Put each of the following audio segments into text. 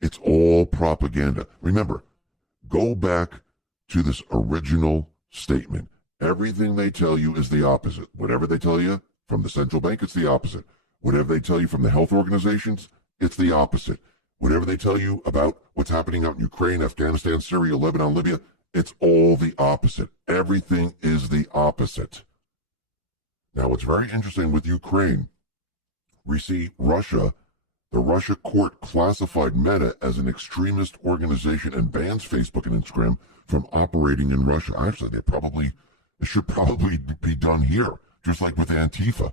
It's all propaganda. Remember, go back to this original statement. Everything they tell you is the opposite. Whatever they tell you from the central bank, it's the opposite. Whatever they tell you from the health organizations, it's the opposite. Whatever they tell you about what's happening out in Ukraine, Afghanistan, Syria, Lebanon, Libya, it's all the opposite. Everything is the opposite. Now, what's very interesting with Ukraine, we see Russia, the Russia court classified Meta as an extremist organization and bans Facebook and Instagram from operating in Russia. Actually, it should probably be done here, just like with Antifa.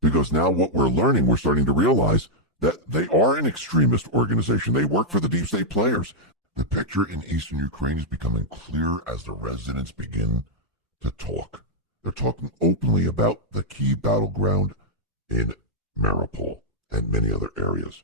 Because now what we're learning, we're starting to realize that they are an extremist organization. They work for the deep state players. The picture in eastern Ukraine is becoming clear as the residents begin to talk. They're talking openly about the key battleground in Mariupol and many other areas.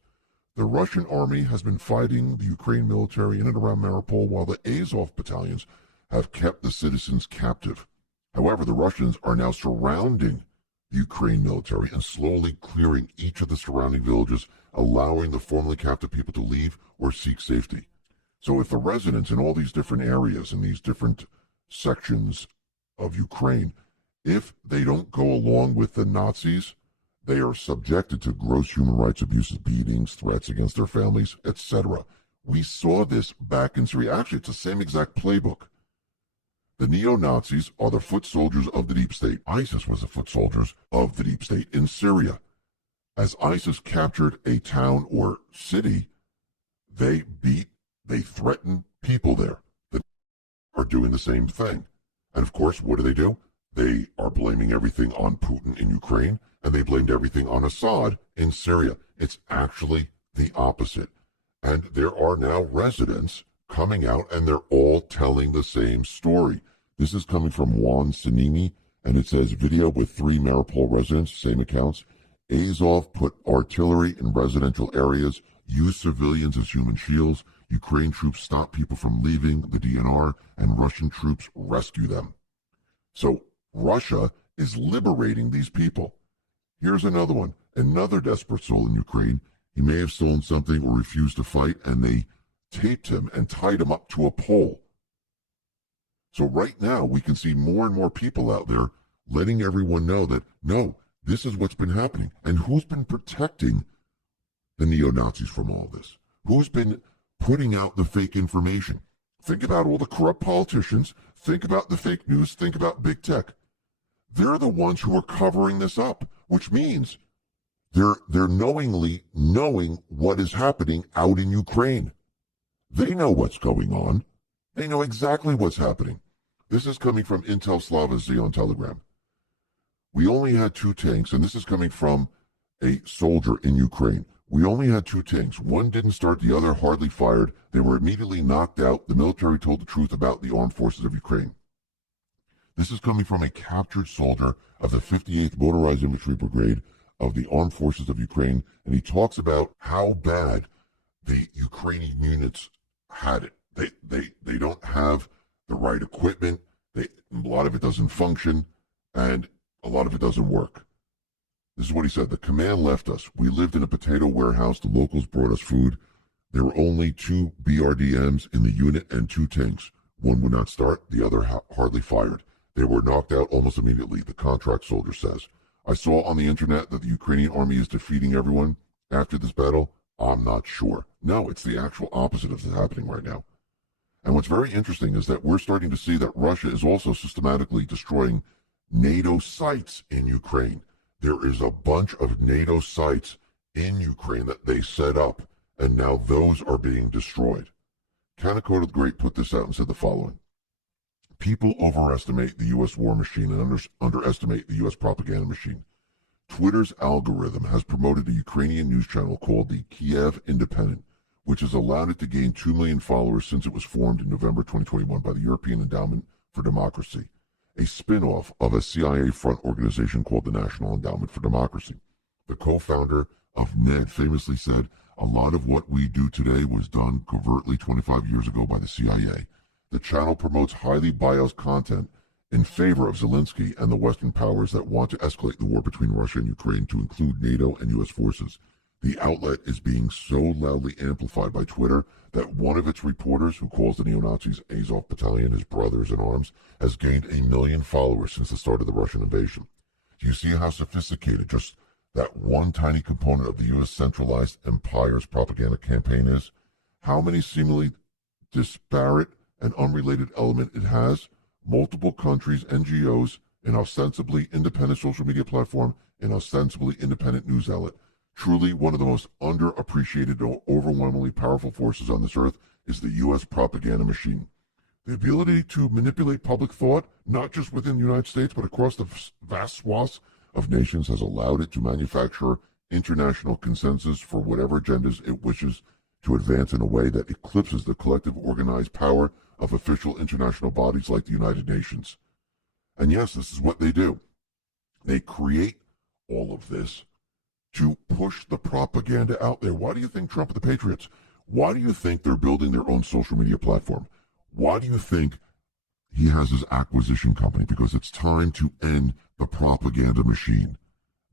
The Russian army has been fighting the Ukraine military in and around Mariupol, while the Azov battalions have kept the citizens captive. However, the Russians are now surrounding the Ukraine military and slowly clearing each of the surrounding villages, allowing the formerly captive people to leave or seek safety. So if the residents in all these different areas, in these different sections of Ukraine, if they don't go along with the Nazis, they are subjected to gross human rights abuses, beatings, threats against their families, etc. We saw this back in Syria. Actually, it's the same exact playbook. The neo-Nazis are the foot soldiers of the deep state. ISIS was the foot soldiers of the deep state in Syria. As ISIS captured a town or city, they threaten people there that are doing the same thing. And of course, what do? They are blaming everything on Putin in Ukraine, and they blamed everything on Assad in Syria. It's actually the opposite. And there are now residents coming out, and they're all telling the same story. This is coming from Juan Sanini, and it says, video with 3 Mariupol residents, same accounts. Azov put artillery in residential areas, used civilians as human shields. Ukraine troops stop people from leaving the DNR, and Russian troops rescue them. So Russia is liberating these people. Here's another one. Another desperate soul in Ukraine. He may have stolen something or refused to fight, and they taped him and tied him up to a pole. So right now, we can see more and more people out there letting everyone know that, no, this is what's been happening. And who's been protecting the neo-Nazis from all this? Who's been putting out the fake information? Think about all the corrupt politicians. Think about the fake news. Think about big tech. They're the ones who are covering this up, which means they're knowingly knowing what is happening out in Ukraine. They know what's going on. They know exactly what's happening. This is coming from Intel Slava Z on Telegram. We only had 2 tanks, and this is coming from a soldier in Ukraine. We only had 2 tanks. One didn't start, the other hardly fired. They were immediately knocked out. The military told the truth about the armed forces of Ukraine. This is coming from a captured soldier of the 58th Motorized Infantry Brigade of the Armed Forces of Ukraine, and he talks about how bad the Ukrainian units had it. They don't have the right equipment. A lot of it doesn't function, and a lot of it doesn't work. This is what he said. The command left us. We lived in a potato warehouse. The locals brought us food. There were only 2 BRDMs in the unit and 2 tanks. One would not start. The other hardly fired. They were knocked out almost immediately, the contract soldier says. I saw on the internet that the Ukrainian army is defeating everyone after this battle. I'm not sure. No, it's the actual opposite of this happening right now. And what's very interesting is that we're starting to see that Russia is also systematically destroying NATO sites in Ukraine. There is a bunch of NATO sites in Ukraine that they set up, and now those are being destroyed. Kaneko the Great put this out and said the following. People overestimate the U.S. war machine and underestimate the U.S. propaganda machine. Twitter's algorithm has promoted a Ukrainian news channel called the Kiev Independent, which has allowed it to gain 2 million followers since it was formed in November 2021 by the European Endowment for Democracy, a spin-off of a CIA-front organization called the National Endowment for Democracy. The co-founder of NED famously said, "A lot of what we do today was done covertly 25 years ago by the CIA. The channel promotes highly biased content in favor of Zelensky and the Western powers that want to escalate the war between Russia and Ukraine to include NATO and U.S. forces. The outlet is being so loudly amplified by Twitter that one of its reporters, who calls the neo-Nazis Azov Battalion his brothers in arms, has gained 1 million followers since the start of the Russian invasion. Do you see how sophisticated just that one tiny component of the U.S. centralized empire's propaganda campaign is? How many seemingly disparate and unrelated elements it has? Multiple countries, NGOs, an ostensibly independent social media platform, an ostensibly independent news outlet. Truly, one of the most underappreciated or overwhelmingly powerful forces on this earth is the U.S. propaganda machine. The ability to manipulate public thought, not just within the United States, but across the vast swaths of nations, has allowed it to manufacture international consensus for whatever agendas it wishes to advance in a way that eclipses the collective organized power of official international bodies like the United Nations. And yes, this is what they do. They create all of this to push the propaganda out there. Why do you think Trump and the Patriots, why do you think they're building their own social media platform? Why do you think he has his acquisition company? Because it's time to end the propaganda machine.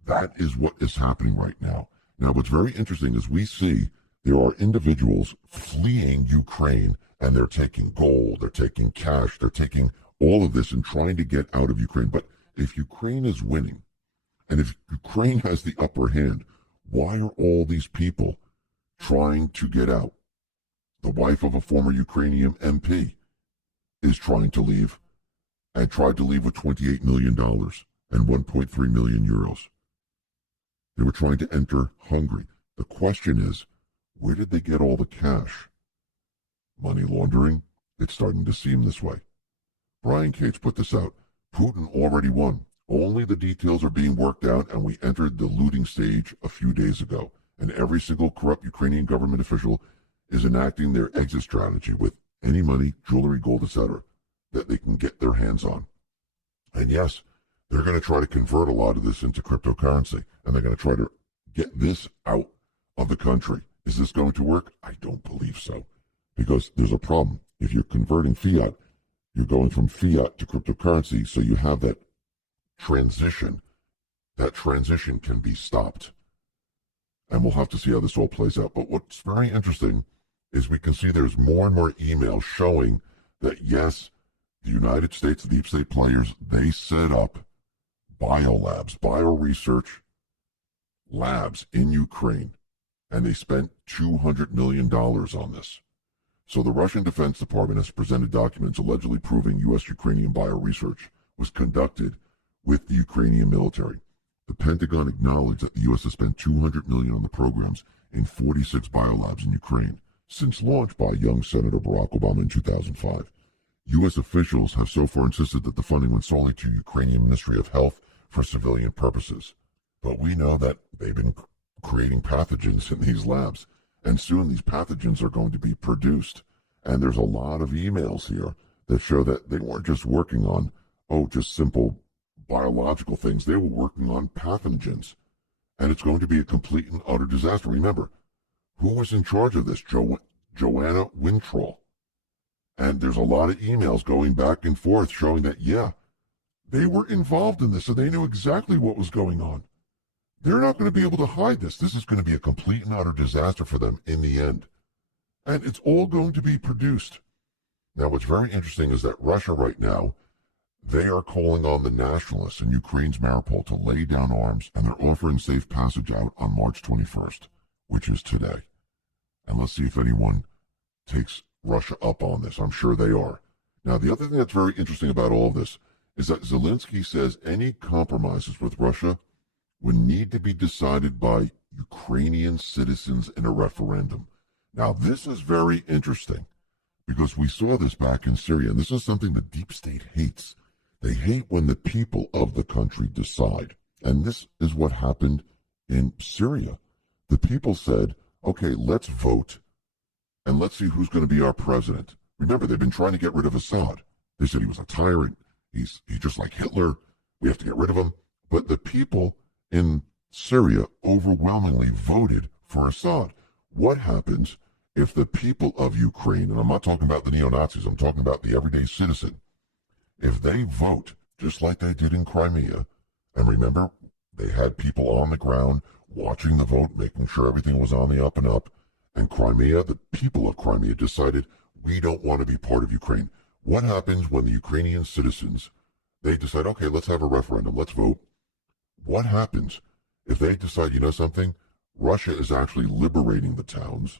That is what is happening right now. Now, what's very interesting is we see there are individuals fleeing Ukraine, and they're taking gold, they're taking cash, they're taking all of this and trying to get out of Ukraine. But if Ukraine is winning, and if Ukraine has the upper hand, why are all these people trying to get out? The wife of a former Ukrainian MP is trying to leave, and tried to leave with $28 million and 1.3 million euros. They were trying to enter Hungary. The question is, where did they get all the cash? Money laundering? It's starting to seem this way. Brian Cates put this out. Putin already won. Only the details are being worked out, and we entered the looting stage a few days ago. And every single corrupt Ukrainian government official is enacting their exit strategy with any money, jewelry, gold, etc., that they can get their hands on. And yes, they're going to try to convert a lot of this into cryptocurrency, and they're going to try to get this out of the country. Is this going to work? I don't believe so, because there's a problem. If you're converting fiat, you're going from fiat to cryptocurrency, so you have that transition. That transition can be stopped. And we'll have to see how this all plays out. But what's very interesting is we can see there's more and more emails showing that, yes, the United States, the deep state players, they set up biolabs, bioresearch labs in Ukraine, and they spent $200 million on this. So the Russian Defense Department has presented documents allegedly proving U.S.-Ukrainian bioresearch was conducted with the Ukrainian military. The Pentagon acknowledged that the U.S. has spent $200 million on the programs in 46 biolabs in Ukraine since launch by young Senator Barack Obama in 2005. U.S. officials have so far insisted that the funding went solely to Ukrainian Ministry of Health for civilian purposes. But we know that they've been creating pathogens in these labs, and soon these pathogens are going to be produced. And there's a lot of emails here that show that they weren't just working on, just simple biological things. They were working on pathogens. And it's going to be a complete and utter disaster. Remember, who was in charge of this? Joanna Wintroll. And there's a lot of emails going back and forth showing that, yeah, they were involved in this, so they knew exactly what was going on. They're not going to be able to hide this. This is going to be a complete and utter disaster for them in the end. And it's all going to be produced. Now, what's very interesting is that Russia right now, they are calling on the nationalists in Ukraine's Mariupol to lay down arms, and they're offering safe passage out on March 21st, which is today. And let's see if anyone takes Russia up on this. I'm sure they are. Now, the other thing that's very interesting about all of this is that Zelensky says any compromises with Russia would need to be decided by Ukrainian citizens in a referendum. Now, this is very interesting because we saw this back in Syria, and this is something the deep state hates. They hate when the people of the country decide. And this is what happened in Syria. The people said, okay, let's vote, and let's see who's going to be our president. Remember, they've been trying to get rid of Assad. They said he was a tyrant. He's just like Hitler. We have to get rid of him. But the people in Syria overwhelmingly voted for Assad. What happens if the people of Ukraine, and I'm not talking about the neo-Nazis, I'm talking about the everyday citizen, if they vote just like they did in Crimea, and remember, They had people on the ground watching the vote, making sure everything was on the up and up. And Crimea, the people of Crimea decided, we don't want to be part of Ukraine. What happens when the Ukrainian citizens, they decide, okay, let's have a referendum, let's vote. What happens if they decide, you know something? Russia is actually liberating the towns,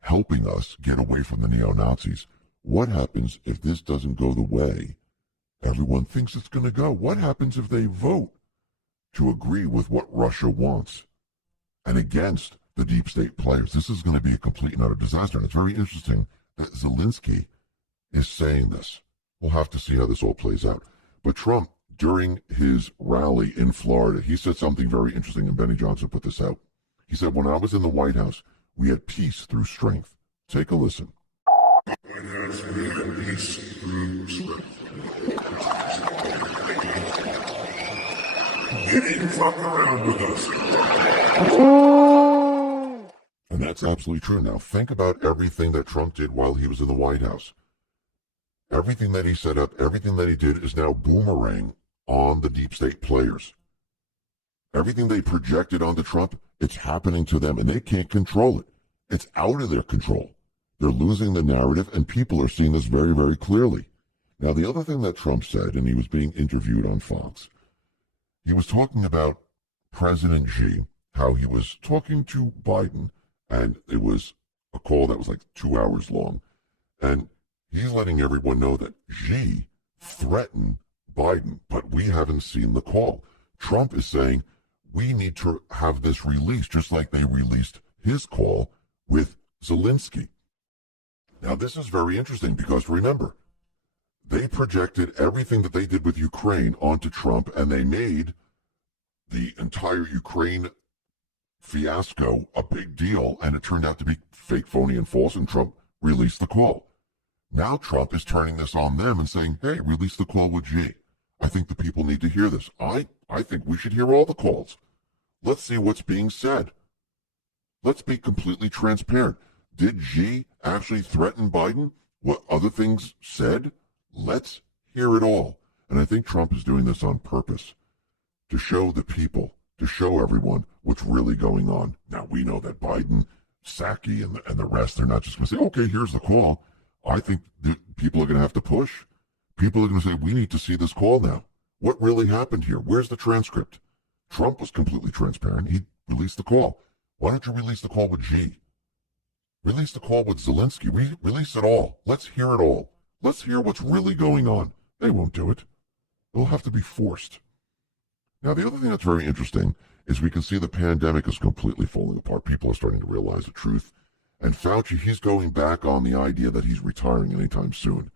helping us get away from the neo-Nazis. What happens if this doesn't go the way everyone thinks it's going to go? What happens if they vote to agree with what Russia wants and against the deep state players? This is going to be a complete and utter disaster. And it's very interesting that Zelensky is saying this. We'll have to see how this all plays out. But Trump, during his rally in Florida, he said something very interesting, and Benny Johnson put this out. He said, when I was in the White House, we had peace through strength. Take a listen. White House, we had peace through strength. You didn't fuck around with us. And that's absolutely true. Now, think about everything that Trump did while he was in the White House. Everything that he set up, everything that he did is now boomerang on the deep state players. Everything they projected onto Trump, it's happening to them, and they can't control it. It's out of their control. They're losing the narrative, and people are seeing this very, very clearly. Now, the other thing that Trump said, and he was being interviewed on Fox, he was talking about President Xi, how he was talking to Biden, and it was a call that was like 2 hours long. And he's letting everyone know that Xi threatened Biden, but we haven't seen the call. Trump is saying we need to have this released, just like they released his call with Zelensky. Now, this is very interesting because, remember, they projected everything that they did with Ukraine onto Trump, and they made the entire Ukraine fiasco a big deal, and it turned out to be fake, phony, and false, and Trump released the call. Now Trump is turning this on them and saying, hey, release the call with Xi. I think the people need to hear this. I think we should hear all the calls. Let's see what's being said. Let's be completely transparent. Did Xi actually threaten Biden? What other things said? Let's hear it all. And I think Trump is doing this on purpose to show the people, to show everyone what's really going on. Now, we know that Biden, Psaki, and the rest, they're not just going to say, okay, here's the call. I think people are going to have to push. People are going to say, we need to see this call now. What really happened here? Where's the transcript? Trump was completely transparent. He released the call. Why don't you release the call with Xi? Release the call with Zelensky. Release it all. Let's hear it all. Let's hear what's really going on. They won't do it. It'll have to be forced. Now, the other thing that's very interesting is we can see the pandemic is completely falling apart. People are starting to realize the truth. And Fauci, he's going back on the idea that he's retiring anytime soon.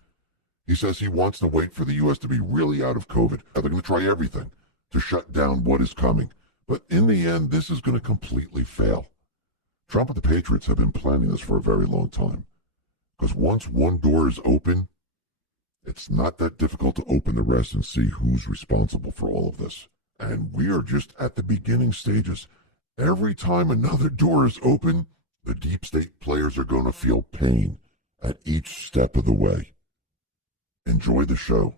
He says he wants to wait for the U.S. to be really out of COVID. They're going to try everything to shut down what is coming. But in the end, this is going to completely fail. Trump and the Patriots have been planning this for a very long time. Because once one door is open, it's not that difficult to open the rest and see who's responsible for all of this. And we are just at the beginning stages. Every time another door is open, the deep state players are going to feel pain at each step of the way. Enjoy the show.